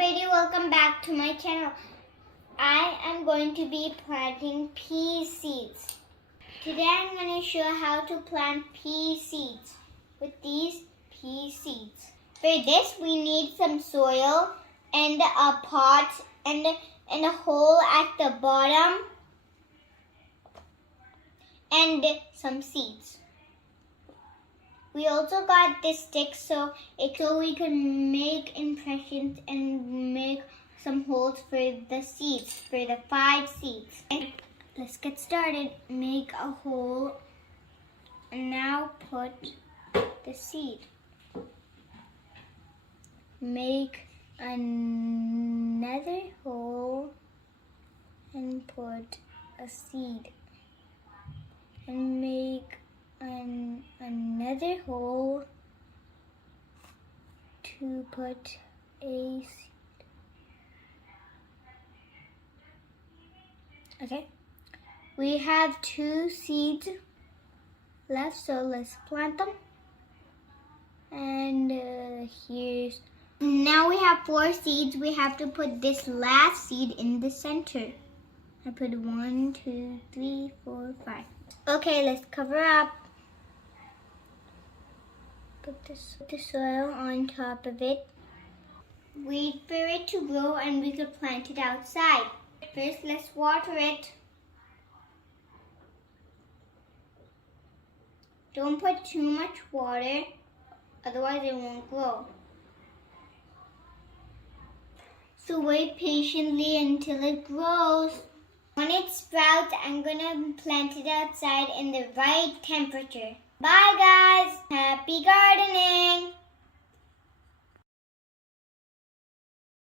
everybody, welcome back to my channel. I am going to be planting pea seeds. Today I'm going to show how to plant pea seeds with these pea seeds. For this we need some soil and a pot and a hole at the bottom and some seeds. We also got this stick so we can make impressions and make some holes for the seeds, for the 5 seeds. Okay, let's get started. Make a hole and now put the seed. Make another hole and put a seed. And make another hole to put a seed. Okay, we have 2 seeds left, so let's plant them. And now we have 4 seeds. We have to put this last seed in the center. I put 1, 2, 3, 4, 5. Okay, let's cover up. Put the soil on top of it. Wait for it to grow and we could plant it outside. First, let's water it. Don't put too much water, otherwise it won't grow. So wait patiently until it grows. When it sprouts, I'm gonna plant it outside in the right temperature. Bye guys! Happy gardening!